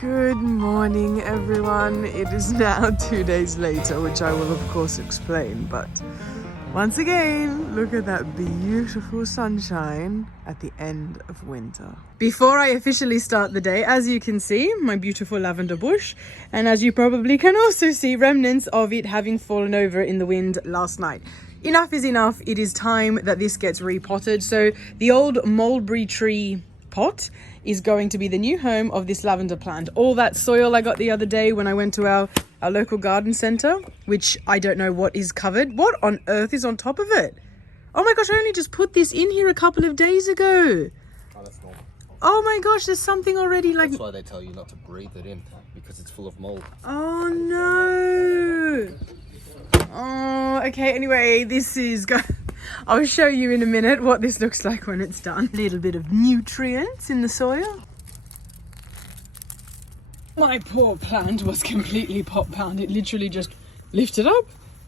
Good morning, everyone. It is now 2 days later, which I will of course explain, but once again, look at that beautiful sunshine at the end of winter. Before I officially start the day, as you can see, my beautiful lavender bush, and as you probably can also see, remnants of it having fallen over in the wind last night. Enough is enough. It is time that this gets repotted. So the old mulberry tree pot is going to be the new home of this lavender plant. All that soil I got the other day when I went to our local garden centre, which I don't know what is covered. What on earth is on top of it? Oh my gosh, I only just put this in here a couple of days ago. Oh, that's normal. Oh my gosh, there's something already like... That's why they tell you not to breathe it in, because it's full of mold. Oh no. Oh, okay, anyway, this is... I'll show you in a minute what this looks like when it's done. A little bit of nutrients in the soil. My poor plant was completely pot-bound. It literally just lifted up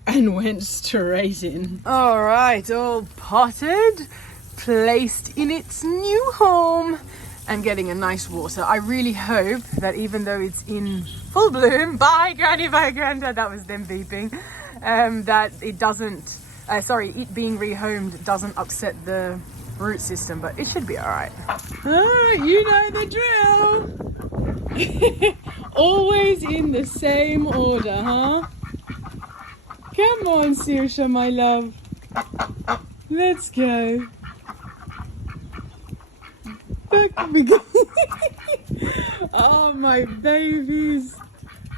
and went straight in. All right, all potted, placed in its new home and getting a nice water. I really hope that even though it's in full bloom, bye granny, bye granddad, that was them beeping, that it doesn't, it being rehomed doesn't upset the root system, but it should be all right. You know the drill. Always in the same order, huh? Come on, Saoirse, my love. Let's go. Back we go. Oh, my babies.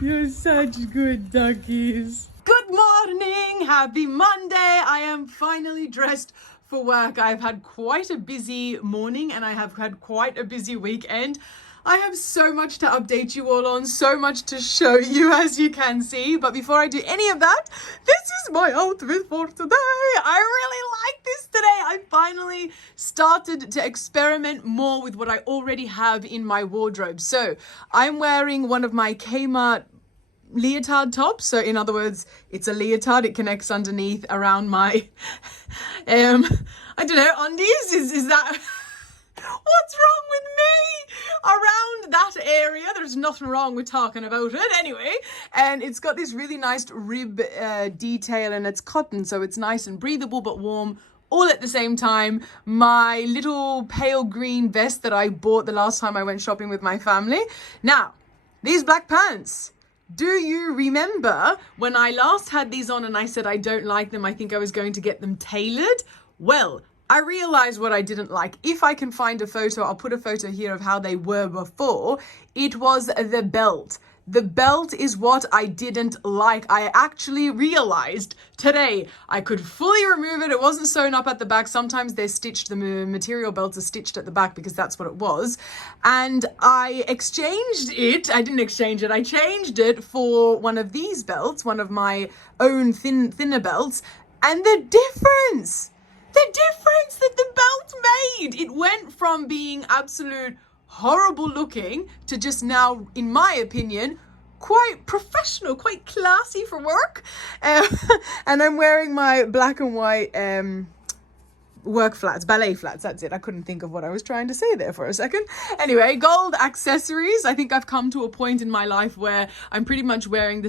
You're such good duckies. Good morning. Happy Monday. I am finally dressed for work. I've had quite a busy morning and I have had quite a busy weekend. I have so much to update you all on, so much to show you, as you can see. But before I do any of that, this is my outfit for today. I really like this today. I finally started to experiment more with what I already have in my wardrobe. So I'm wearing one of my Kmart leotard tops. So in other words, it's a leotard. It connects underneath around my, I don't know, undies. Is that... What's wrong with me? Around that area, there's nothing wrong with talking about it anyway. And it's got this really nice rib detail and it's cotton, so it's nice and breathable but warm all at the same time. My little pale green vest that I bought the last time I went shopping with my family. Now, these black pants. Do you remember when I last had these on and I said I don't like them, I think I was going to get them tailored? Well, I realized what I didn't like. If I can find a photo, I'll put a photo here of how they were before. It was the belt. The belt is what I didn't like. I actually realized today I could fully remove it. It wasn't sewn up at the back. Sometimes they're stitched, the material belts are stitched at the back because that's what it was. And I exchanged it. I didn't exchange it. I changed it for one of these belts, one of my own thinner belts. And the difference that the belt made, it went from being absolute horrible looking to just now, in my opinion, quite professional, quite classy for work. And I'm wearing my black and white work flats, ballet flats, that's it. I couldn't think of what I was trying to say there for a second. Anyway, gold accessories. I think I've come to a point in my life where I'm pretty much wearing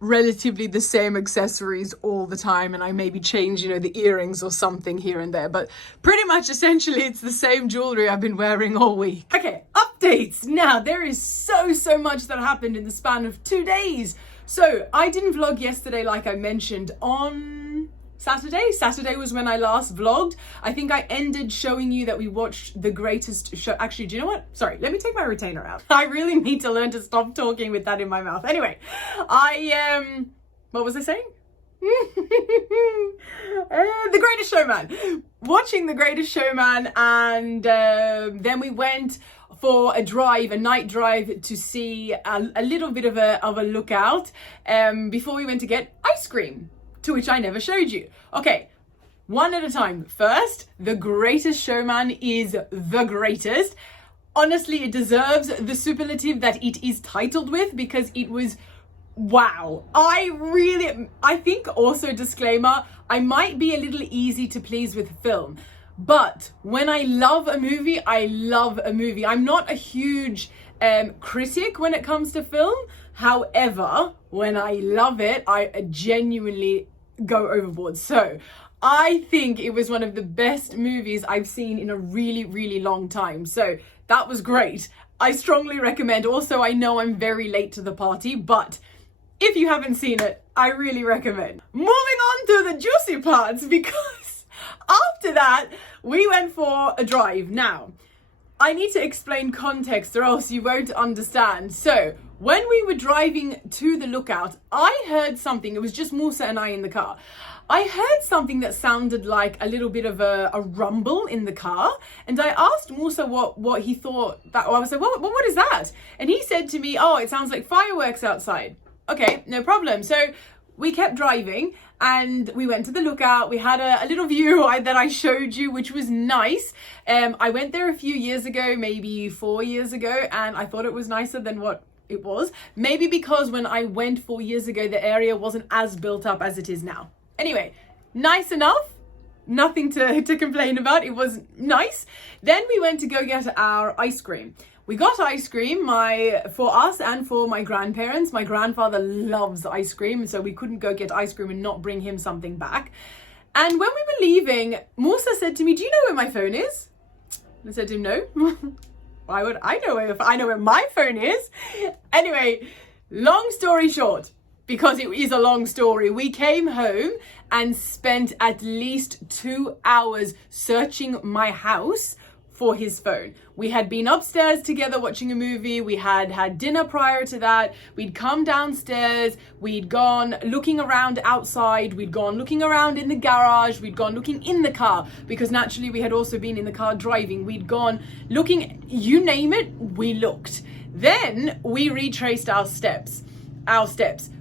relatively the same accessories all the time, and I maybe change, the earrings or something here and there, but pretty much essentially it's the same jewelry I've been wearing all week. Okay, updates. Now, there is so much that happened in the span of 2 days. So I didn't vlog yesterday like I mentioned on Saturday. Saturday was when I last vlogged. I think I ended showing you that we watched the greatest show. Actually, do you know what? Sorry, let me take my retainer out. I really need to learn to stop talking with that in my mouth. Anyway, what was I saying? The Greatest Showman. Watching The Greatest Showman, and then we went for a night drive to see a little bit of a lookout before we went to get ice cream, to which I never showed you. Okay, one at a time. First, The Greatest Showman is the greatest. Honestly, it deserves the superlative that it is titled with because it was wow. I think also, disclaimer, I might be a little easy to please with film. But when I love a movie, I love a movie. I'm not a huge critic when it comes to film. However, when I love it, I genuinely go overboard. So I think it was one of the best movies I've seen in a really, really long time. So that was great. I strongly recommend. Also, I know I'm very late to the party, but if you haven't seen it, I really recommend. Moving on to the juicy parts, because after that, we went for a drive. Now, I need to explain context or else you won't understand. So, when we were driving to the lookout, I heard something. It was just Musa and I in the car. I heard something that sounded like a little bit of a rumble in the car. And I asked Musa what he thought that, I was like, what is that? And he said to me, oh, it sounds like fireworks outside. Okay, no problem. So we kept driving and we went to the lookout. We had a little view that I showed you, which was nice. I went there a few years ago, maybe 4 years ago, and I thought it was nicer than what it was. Maybe because when I went 4 years ago, the area wasn't as built up as it is now. Anyway, nice enough. Nothing to complain about. It was nice. Then we went to go get our ice cream. We got ice cream for us and for my grandparents. My grandfather loves ice cream, so we couldn't go get ice cream and not bring him something back. And when we were leaving, Musa said to me, do you know where my phone is? I said to him, no. Why would I know where my phone is? Anyway, long story short, because it is a long story, we came home and spent at least 2 hours searching my house for his phone. We had been upstairs together watching a movie. We had had dinner prior to that. We'd come downstairs. We'd gone looking around outside. We'd gone looking around in the garage. We'd gone looking in the car because naturally we had also been in the car driving. We'd gone looking, you name it, we looked. Then we retraced our steps.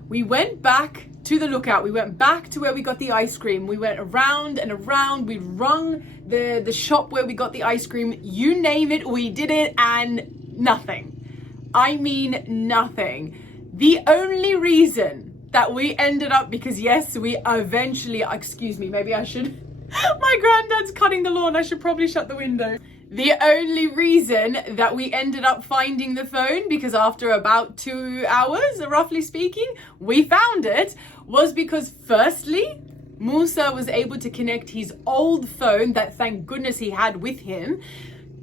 We went back to the lookout. We went back to where we got the ice cream. We went around and around. We rung the shop where we got the ice cream. You name it, we did it, and nothing. I mean nothing. The only reason that we ended up, because yes, we eventually, excuse me, maybe I should, my granddad's cutting the lawn. I should probably shut the window. The only reason that we ended up finding the phone, because after about 2 hours, roughly speaking, we found it, was because firstly, Musa was able to connect his old phone that thank goodness he had with him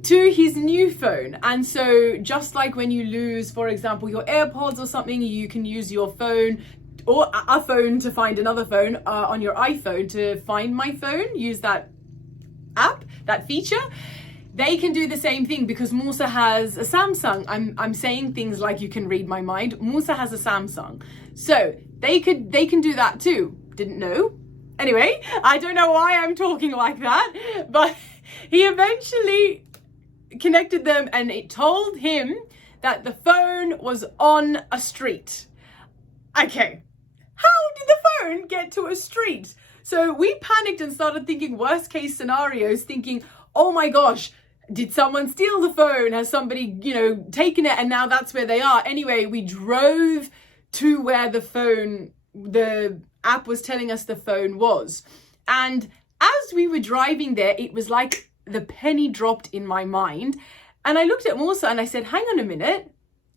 to his new phone. And so just like when you lose, for example, your AirPods or something, you can use your phone or a phone to find another phone on your iPhone to find my phone, use that app, that feature. They can do the same thing because Musa has a Samsung. I'm saying things like you can read my mind. Musa has a Samsung. So they can do that too. Didn't know. Anyway, I don't know why I'm talking like that, but he eventually connected them and it told him that the phone was on a street. Okay, how did the phone get to a street? So we panicked and started thinking worst case scenarios, thinking, oh my gosh, did someone steal the phone? Has somebody, taken it and now that's where they are? Anyway, we drove to where the app was telling us the phone was. And as we were driving there, it was like the penny dropped in my mind. And I looked at Musa and I said, hang on a minute.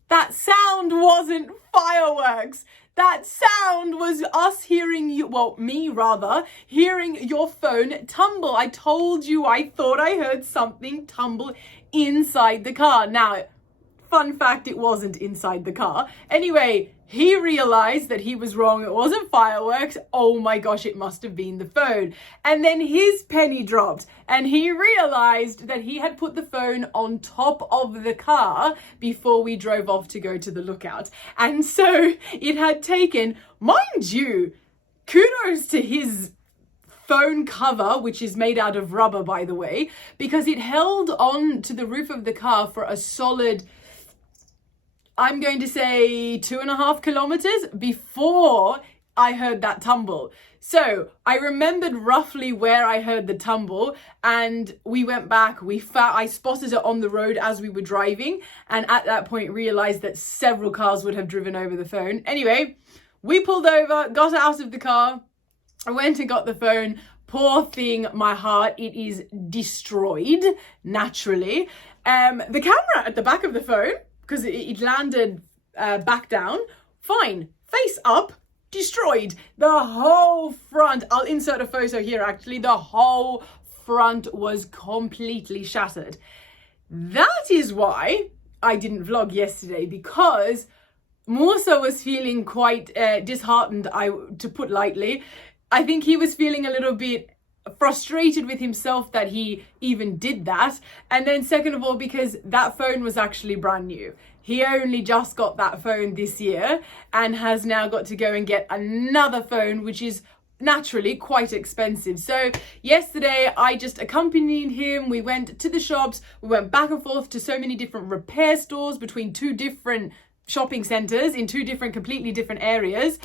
That sound wasn't fireworks. That sound was us hearing you, well, me rather, hearing your phone tumble. I told you I thought I heard something tumble inside the car. Now, fun fact, it wasn't inside the car. Anyway, he realized that he was wrong. It wasn't fireworks. Oh my gosh, it must have been the phone. And then his penny dropped and he realized that he had put the phone on top of the car before we drove off to go to the lookout. And so it had taken, mind you, kudos to his phone cover, which is made out of rubber, by the way, because it held on to the roof of the car for a solid, I'm going to say 2.5 kilometers before I heard that tumble. So I remembered roughly where I heard the tumble and we went back. I spotted it on the road as we were driving and at that point realized that several cars would have driven over the phone. Anyway, we pulled over, got out of the car, I went and got the phone, Poor thing, my heart, it is destroyed, naturally. The camera at the back of the phone, because it landed back down, fine. Face up, destroyed. The whole front, I'll insert a photo here actually, the whole front was completely shattered. That is why I didn't vlog yesterday, because Musa was feeling quite disheartened, to put lightly. I think he was feeling a little bit frustrated with himself that he even did that. And then second of all, because that phone was actually brand new. He only just got that phone this year and has now got to go and get another phone, which is naturally quite expensive. So yesterday I just accompanied him. We went to the shops. We went back and forth to so many different repair stores between two different shopping centers in two different, completely different areas.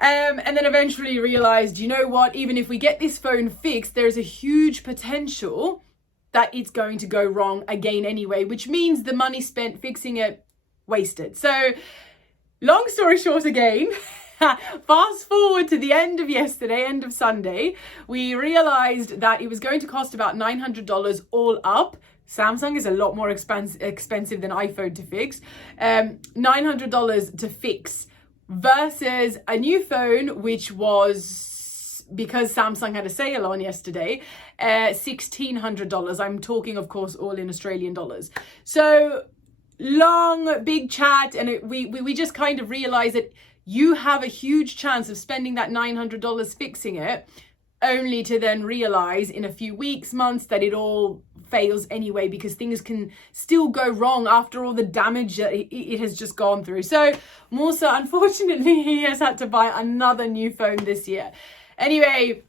And then eventually realized, you know what, even if we get this phone fixed, there's a huge potential that it's going to go wrong again anyway, which means the money spent fixing it wasted. So long story short again, fast forward to the end of yesterday, end of Sunday, we realized that it was going to cost about $900 all up. Samsung is a lot more expensive than iPhone to fix. $900 to fix versus a new phone, which was, because Samsung had a sale on yesterday, $1,600. I'm talking, of course, all in Australian dollars. So long, big chat, and we just kind of realized that you have a huge chance of spending that $900 fixing it, only to then realize in a few weeks, months, that it all fails anyway, because things can still go wrong after all the damage that it has just gone through. So Musa, unfortunately, he has had to buy another new phone this year. Anyway,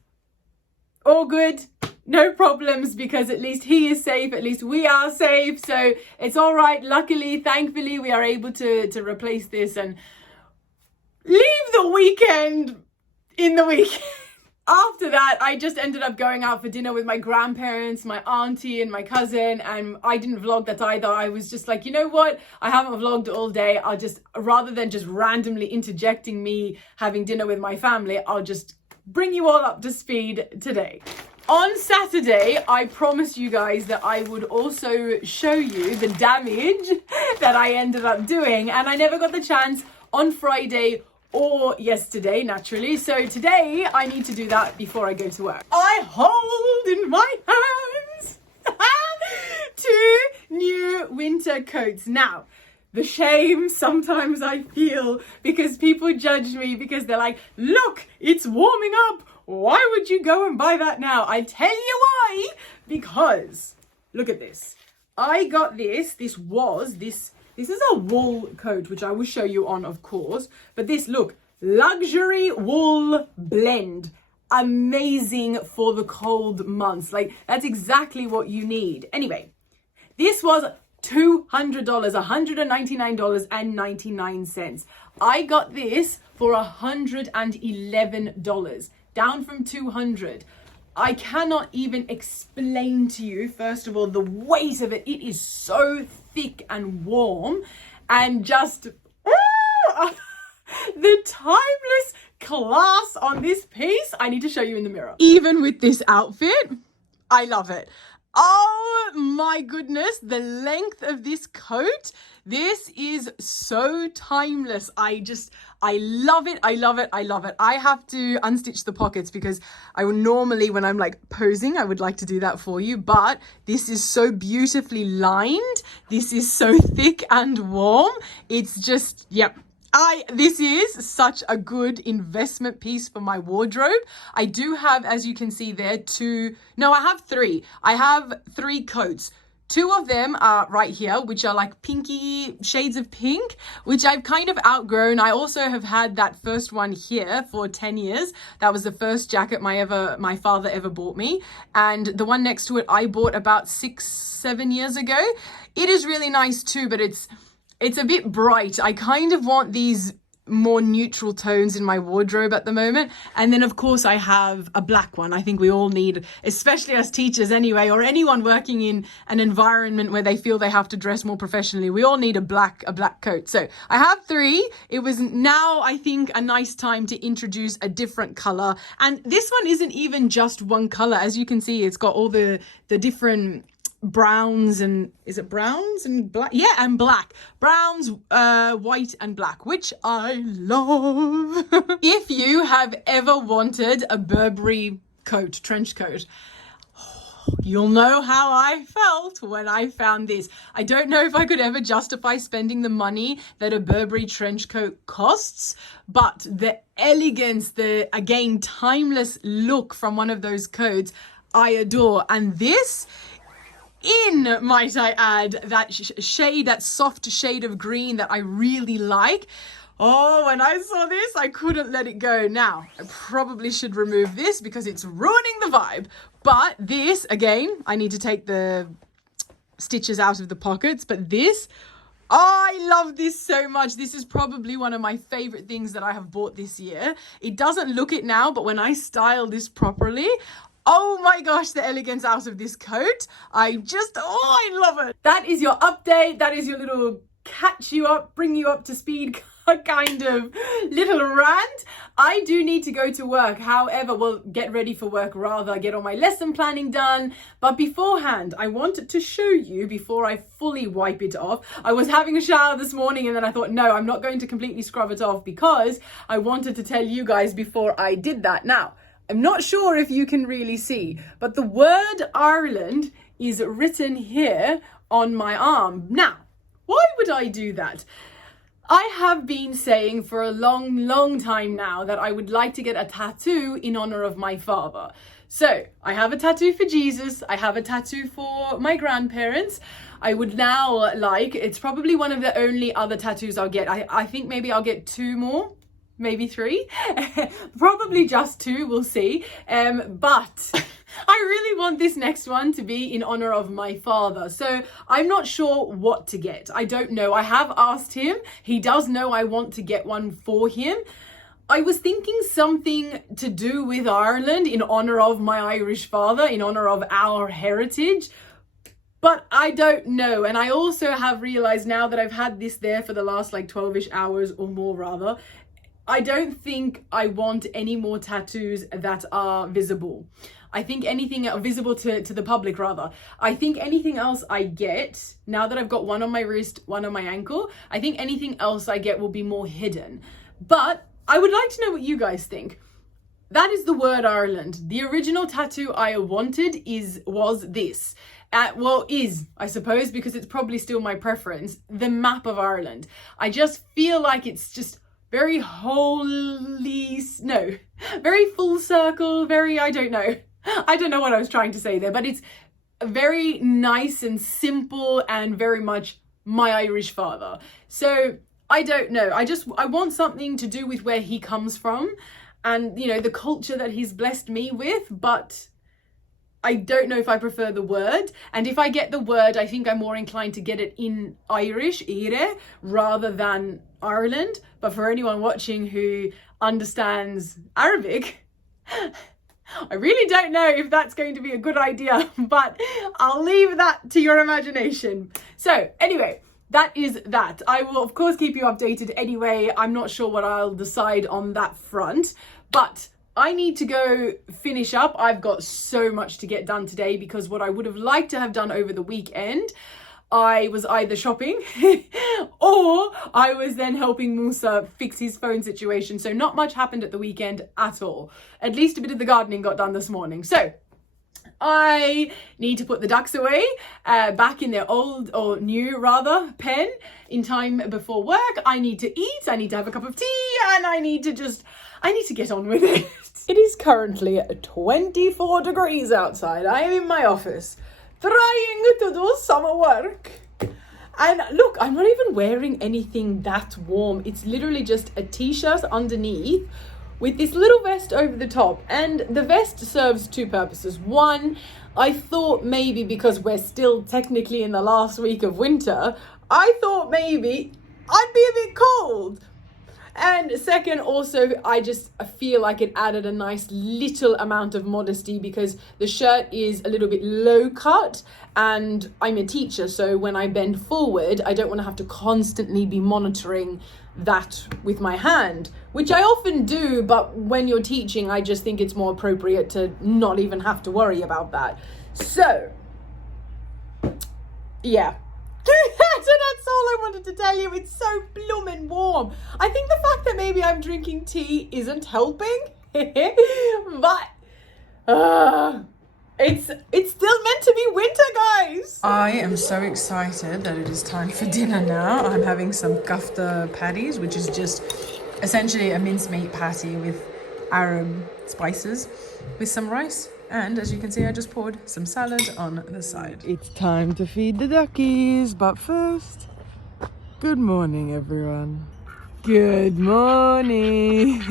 all good, no problems, because at least he is safe, at least we are safe, so it's all right. Luckily, thankfully, we are able to replace this and leave the weekend in the weekend. After that, I just ended up going out for dinner with my grandparents, my auntie and my cousin, and I didn't vlog that either. I was just like, you know what? I haven't vlogged all day. I'll just, rather than just randomly interjecting me having dinner with my family, I'll just bring you all up to speed today. On Saturday, I promised you guys that I would also show you the damage that I ended up doing, and I never got the chance on Friday or yesterday, naturally. So today I need to do that before I go to work. I hold in my hands two new winter coats. Now, the shame sometimes I feel because people judge me because they're like, look, it's warming up. Why would you go and buy that now? I tell you why, because look at this. I got this is a wool coat, which I will show you on, of course. But this, look, luxury wool blend. Amazing for the cold months. Like, that's exactly what you need. Anyway, this was $200, $199.99. I got this for $111, down from $200. I cannot even explain to you, first of all, the weight of it. It is so thick and warm, and just the timeless class on this piece. I need to show you in the mirror. Even with this outfit, I love it. Oh my goodness, the length of this coat. This is so timeless. I love it. I love it. I love it. I have to unstitch the pockets because I would normally, when I'm like posing, I would like to do that for you. But this is so beautifully lined. This is so thick and warm. It's just, yep. This is such a good investment piece for my wardrobe. I do have, as you can see there, I have three. I have three coats. Two of them are right here, which are like pinky shades of pink, which I've kind of outgrown. I also have had that first one here for 10 years. That was the first jacket my father ever bought me. And the one next to it, I bought about 6-7 years ago. It is really nice too, but it's a bit bright. I kind of want these more neutral tones in my wardrobe at the moment. And then of course I have a black one. I think we all need, especially as teachers anyway, or anyone working in an environment where they feel they have to dress more professionally, we all need a black coat. So I have 3. It was now, I think, a nice time to introduce a different color. And this one isn't even just one color. As you can see, it's got all the different browns, and is it browns and black? Yeah, and black. Browns, white and black, which I love. If you have ever wanted a Burberry coat, trench coat, you'll know how I felt when I found this. I don't know if I could ever justify spending the money that a Burberry trench coat costs, but the elegance, the, again, timeless look from one of those coats, I adore. And this, in, might I add, that shade, that soft shade of green that I really like. Oh, when I saw this, I couldn't let it go. Now, I probably should remove this because it's ruining the vibe. But this, again, I need to take the stitches out of the pockets. But this, I love this so much. This is probably one of my favorite things that I have bought this year. It doesn't look it now, but when I style this properly, oh my gosh, the elegance out of this coat. I love it. That is your update. That is your little catch you up, bring you up to speed kind of little rant. I do need to go to work. However, well, get ready for work rather, get all my lesson planning done. But beforehand, I wanted to show you before I fully wipe it off. I was having a shower this morning and then I thought, no, I'm not going to completely scrub it off because I wanted to tell you guys before I did that. Now, I'm not sure if you can really see, but the word Ireland is written here on my arm. Now, why would I do that? I have been saying for a long time now that I would like to get a tattoo in honor of my father. So I have a tattoo for Jesus. I have a tattoo for my grandparents. I would now like, it's probably one of the only other tattoos I'll get. I think maybe I'll get 2 more. Maybe 3, probably just 2, we'll see. But I really want this next one to be in honor of my father. So I'm not sure what to get. I don't know. I have asked him. He does know I want to get one for him. I was thinking something to do with Ireland in honor of my Irish father, in honor of our heritage. But I don't know. And I also have realized now that I've had this there for the last like 12-ish hours or more rather, I don't think I want any more tattoos that are visible. I think anything visible to the public rather. I think anything else I get, now that I've got one on my wrist, one on my ankle, I think anything else I get will be more hidden. But I would like to know what you guys think. That is the word Ireland. The original tattoo I wanted was this. Is, I suppose, because it's probably still my preference, the map of Ireland. I just feel like it's just very very full circle, very, I don't know what I was trying to say there, but it's very nice and simple and very much my Irish father. So I don't know. I want something to do with where he comes from and, you know, the culture that he's blessed me with, but I don't know if I prefer the word. And if I get the word, I think I'm more inclined to get it in Irish, ire, rather than Ireland. But for anyone watching who understands Arabic, I really don't know if that's going to be a good idea, but I'll leave that to your imagination. So anyway, that is that. I will, of course, keep you updated anyway. I'm not sure what I'll decide on that front, but I need to go finish up. I've got so much to get done today because what I would have liked to have done over the weekend, I was either shopping or I was then helping Musa fix his phone situation. So not much happened at the weekend at all. At least a bit of the gardening got done this morning. So I need to put the ducks away back in their old or new rather pen in time before work. I need to eat. I need to have a cup of tea and I need to get on with it. It is currently 24 degrees outside. I am in my office trying to do some work. And look, I'm not even wearing anything that warm. It's literally just a t-shirt underneath with this little vest over the top. And the vest serves 2 purposes. One, I thought maybe because we're still technically in the last week of winter, I thought maybe I'd be a bit cold. And second, also, I feel like it added a nice little amount of modesty because the shirt is a little bit low cut and I'm a teacher. So when I bend forward, I don't want to have to constantly be monitoring that with my hand, which I often do. But when you're teaching, I just think it's more appropriate to not even have to worry about that. So, yeah. So that's all I wanted to tell you. It's so blooming warm. I think the fact that maybe I'm drinking tea isn't helping, but it's still meant to be winter, guys. I am so excited that it is time for dinner now. I'm having some kafta patties, which is just essentially a mincemeat patty with Arab spices with some rice. And as you can see, I just poured some salad on the side. It's time to feed the duckies, but first, good morning, everyone. Good morning.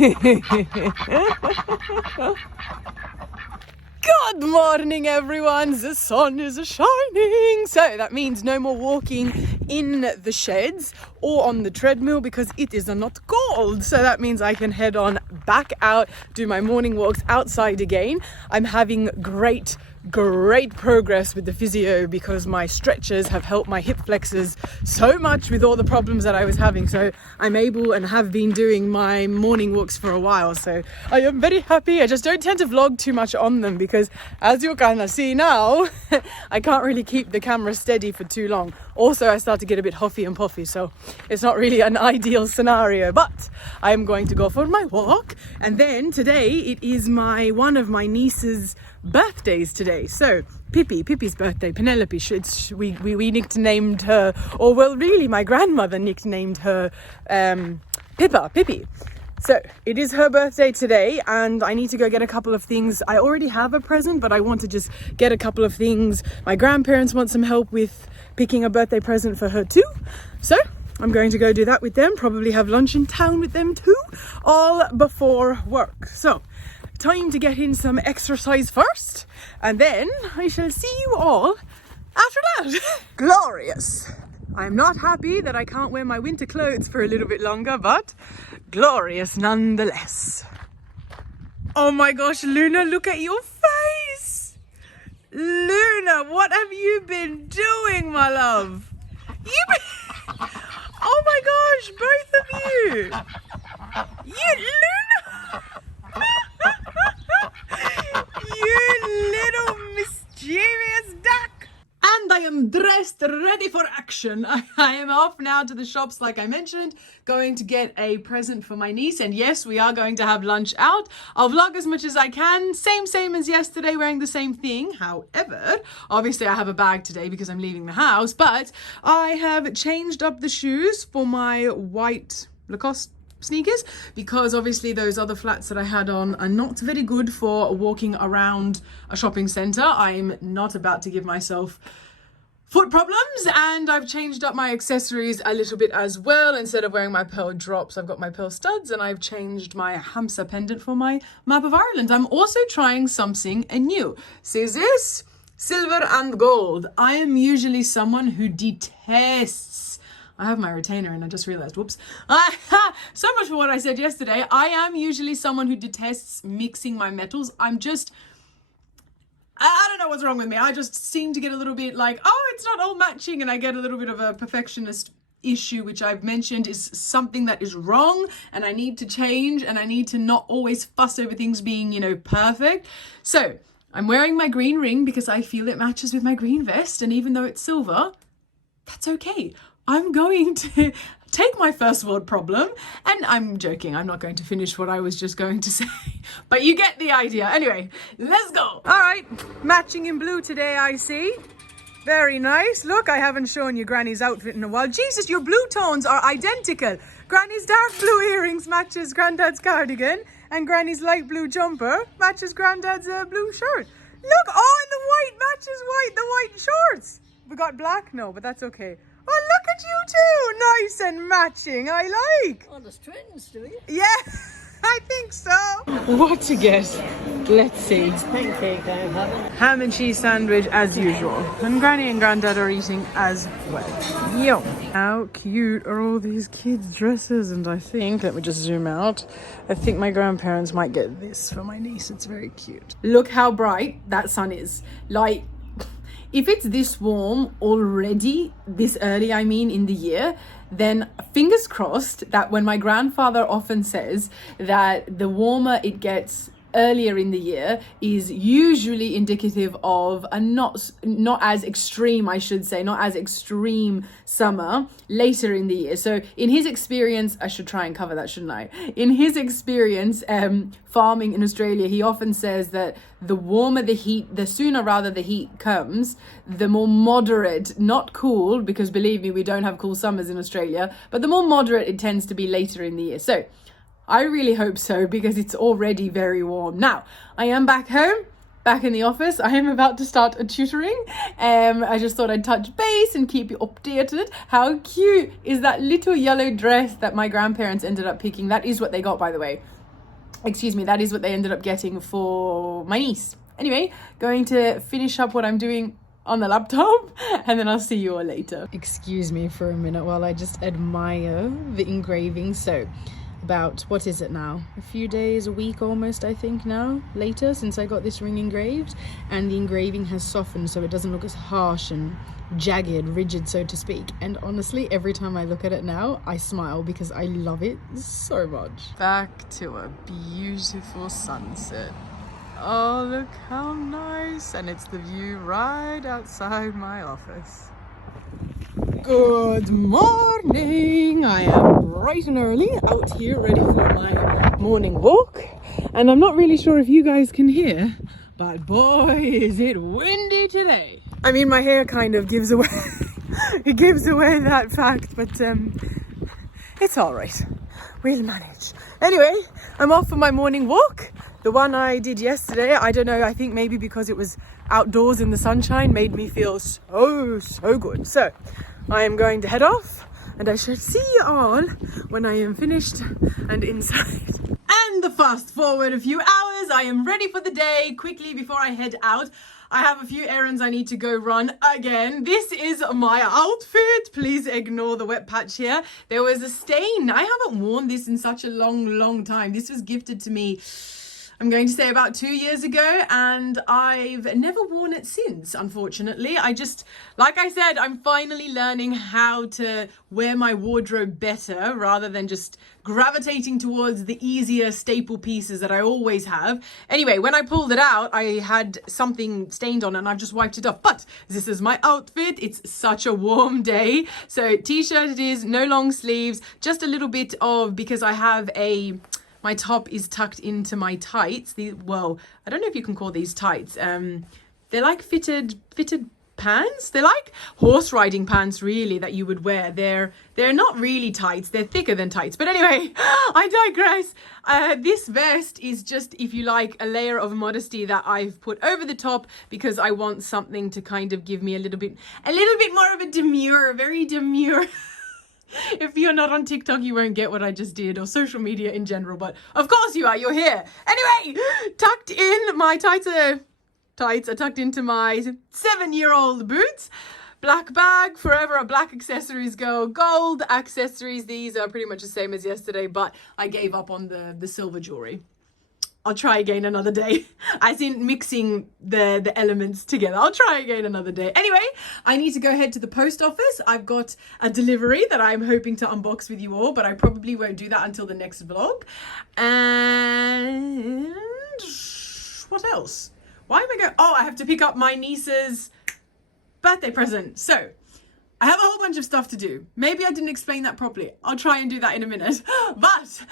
Good morning, everyone. The sun is shining. So that means no more walking in the sheds or on the treadmill because it is not cold. So that means I can head on back out, do my morning walks outside again. I'm having great progress with the physio because my stretchers have helped my hip flexors so much with all the problems that I was having. So I'm able and have been doing my morning walks for a while. So I am very happy. I just don't tend to vlog too much on them because as you can see now, I can't really keep the camera steady for too long. Also, I start to get a bit huffy and puffy, so it's not really an ideal scenario, but I'm going to go for my walk. And then today it is one of my niece's birthdays today. So Pippi's birthday, Penelope, we nicknamed her, or well, really my grandmother nicknamed her Pippi. So it is her birthday today and I need to go get a couple of things. I already have a present, but I want to just get a couple of things. My grandparents want some help with picking a birthday present for her too. So I'm going to go do that with them, probably have lunch in town with them too, all before work. So time to get in some exercise first and then I shall see you all after that. Glorious. I'm not happy that I can't wear my winter clothes for a little bit longer, but glorious nonetheless. Oh my gosh, Luna, look at your face. Luna, what have you been doing, my love? Oh my gosh, both of you. Luna. You little mischievous duck. And I am dressed, ready for action. I am off now to the shops, like I mentioned, going to get a present for my niece. And yes, we are going to have lunch out. I'll vlog as much as I can. Same as yesterday, wearing the same thing. However, obviously I have a bag today because I'm leaving the house, but I have changed up the shoes for my white Lacoste sneakers because obviously those other flats that I had on are not very good for walking around a shopping center. I'm not about to give myself foot problems, and I've changed up my accessories a little bit as well. Instead of wearing my pearl drops, I've got my pearl studs, and I've changed my hamsa pendant for my map of Ireland. I'm also trying something new. See this? Silver and gold. I am usually someone who detests, I have my retainer and I just realized, whoops. So much for what I said yesterday. I am usually someone who detests mixing my metals. I don't know what's wrong with me. I just seem to get a little bit like, oh, it's not all matching, and I get a little bit of a perfectionist issue, which I've mentioned is something that is wrong and I need to change, and I need to not always fuss over things being, perfect. So I'm wearing my green ring because I feel it matches with my green vest, and even though it's silver, that's okay. I'm going to take my first world problem, and I'm joking. I'm not going to finish what I was just going to say, but you get the idea. Anyway, let's go. All right, matching in blue today, I see. Very nice. Look, I haven't shown you Granny's outfit in a while. Jesus, your blue tones are identical. Granny's dark blue earrings matches Granddad's cardigan, and Granny's light blue jumper matches Granddad's blue shirt. Look, oh, and the white matches the white shorts. We got black? No, but that's okay. Oh, look at you two. Nice and matching. I like. Oh, there's twins, do we? Yeah. I think so. What to get? Let's see. Pancake I'm having. Ham and cheese sandwich as usual. And Granny and Granddad are eating as well. Yo. How cute are all these kids' dresses? And I think, let me just zoom out. I think my grandparents might get this for my niece. It's very cute. Look how bright that sun is. Like, if it's this warm already, this early, I mean, in the year, then fingers crossed that when my grandfather often says that the warmer it gets earlier in the year is usually indicative of a not as extreme, I should say, not as extreme summer later in the year. So in his experience, I should try and cover that, shouldn't I? In his experience, farming in Australia, he often says that the warmer the heat, the sooner rather the heat comes, the more moderate, not cool, because believe me, we don't have cool summers in Australia, but the more moderate it tends to be later in the year. So I really hope so, because it's already very warm. Now, I am back home, back in the office. I am about to start a tutoring. I just thought I'd touch base and keep you updated. How cute is that little yellow dress that my grandparents ended up picking? That is what they got, by the way. Excuse me, that is what they ended up getting for my niece. Anyway, going to finish up what I'm doing on the laptop, and then I'll see you all later. Excuse me for a minute while I just admire the engraving. So, about, what is it now, a few days, a week almost, I think now later, since I got this ring engraved, and the engraving has softened so it doesn't look as harsh and jagged, rigid, so to speak. And honestly, every time I look at it now, I smile because I love it so much. Back to a beautiful sunset. Oh, look how nice. And it's the view right outside my office. Good morning. I am bright and early out here ready for my morning walk, and I'm not really sure if you guys can hear, but boy is it windy today. I mean, my hair kind of gives away it gives away that fact, but it's all right, we'll manage. Anyway, I'm off for my morning walk, the one I did yesterday. I don't know, I think maybe because it was outdoors in the sunshine made me feel so good. So I am going to head off, and I shall see you all when I am finished and inside. And the fast forward a few hours, I am ready for the day. Quickly before I head out, I have a few errands I need to go run again. This is my outfit. Please ignore the wet patch here. There was a stain. I haven't worn this in such a long time. This was gifted to me, I'm going to say, about 2 years ago, and I've never worn it since, unfortunately. Like I said, I'm finally learning how to wear my wardrobe better rather than just gravitating towards the easier staple pieces that I always have. Anyway, when I pulled it out, I had something stained on it and I've just wiped it off. But this is my outfit. It's such a warm day. So t-shirt it is, no long sleeves, just a little bit of, because I have my top is tucked into my tights. Well, I don't know if you can call these tights. They're like fitted pants. They're like horse riding pants, really, that you would wear. They're not really tights. They're thicker than tights. But anyway, I digress. This vest is just, if you like, a layer of modesty that I've put over the top because I want something to kind of give me a little bit more of a demure, very demure. If you're not on TikTok, you won't get what I just did, or social media in general, but of course you are, you're here. Anyway, tucked in, my tights are tucked into my 7-year-old boots. Black bag, forever black accessories go. Gold accessories, these are pretty much the same as yesterday, but I gave up on the silver jewelry. I'll try again another day, as in mixing the elements together. I'll try again another day. Anyway, I need to go head to the post office. I've got a delivery that I'm hoping to unbox with you all, but I probably won't do that until the next vlog. And what else? Why am I going? Oh, I have to pick up my niece's birthday present. So I have a whole bunch of stuff to do. Maybe I didn't explain that properly. I'll try and do that in a minute. But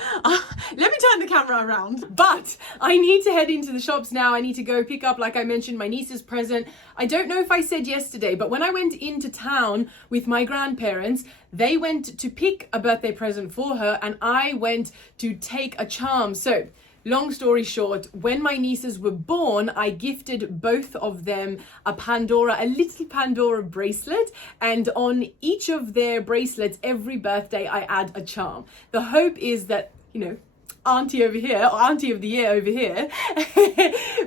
let me turn the camera around. But I need to head into the shops now. I need to go pick up, like I mentioned, my niece's present. I don't know if I said yesterday, but when I went into town with my grandparents, they went to pick a birthday present for her and I went to take a charm. So long story short, when my nieces were born, I gifted both of them a little Pandora bracelet, and on each of their bracelets, every birthday, I add a charm. The hope is that, auntie over here, or auntie of the year over here,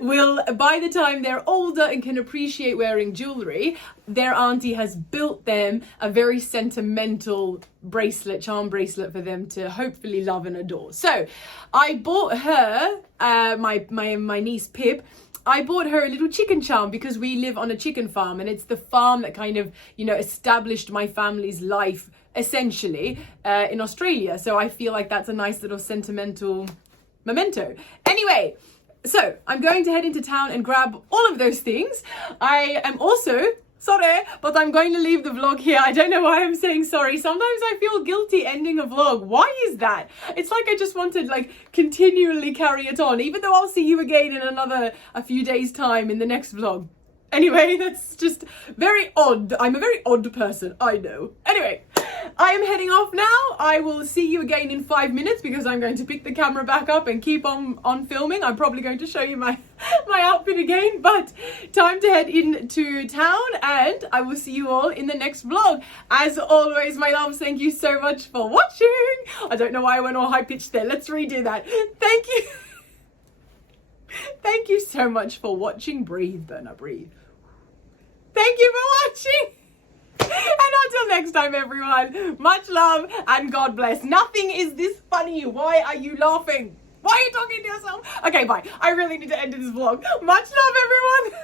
will, by the time they're older and can appreciate wearing jewelry, their auntie has built them a very sentimental bracelet, charm bracelet for them to hopefully love and adore. So I bought her, my niece Pip, I bought her a little chicken charm because we live on a chicken farm, and it's the farm that kind of, you know, established my family's life essentially in Australia. So I feel like that's a nice little sentimental memento. Anyway, so I'm going to head into town and grab all of those things. I am also, sorry, but I'm going to leave the vlog here. I don't know why I'm saying sorry. Sometimes I feel guilty ending a vlog. Why is that? It's like I just want to like continually carry it on, even though I'll see you again in a few days time in the next vlog. Anyway, that's just very odd. I'm a very odd person, I know. Anyway, I am heading off now. I will see you again in 5 minutes because I'm going to pick the camera back up and keep on filming. I'm probably going to show you my outfit again, but time to head into town, and I will see you all in the next vlog. As always, my loves, thank you so much for watching. I don't know why I went all high-pitched there. Let's redo that. Thank you. Thank you so much for watching. Breathe, Berna, breathe. Thank you for watching. And until next time, everyone, much love and God bless. Nothing is this funny. Why are you laughing? Why are you talking to yourself? Okay, bye. I really need to end this vlog. Much love, everyone.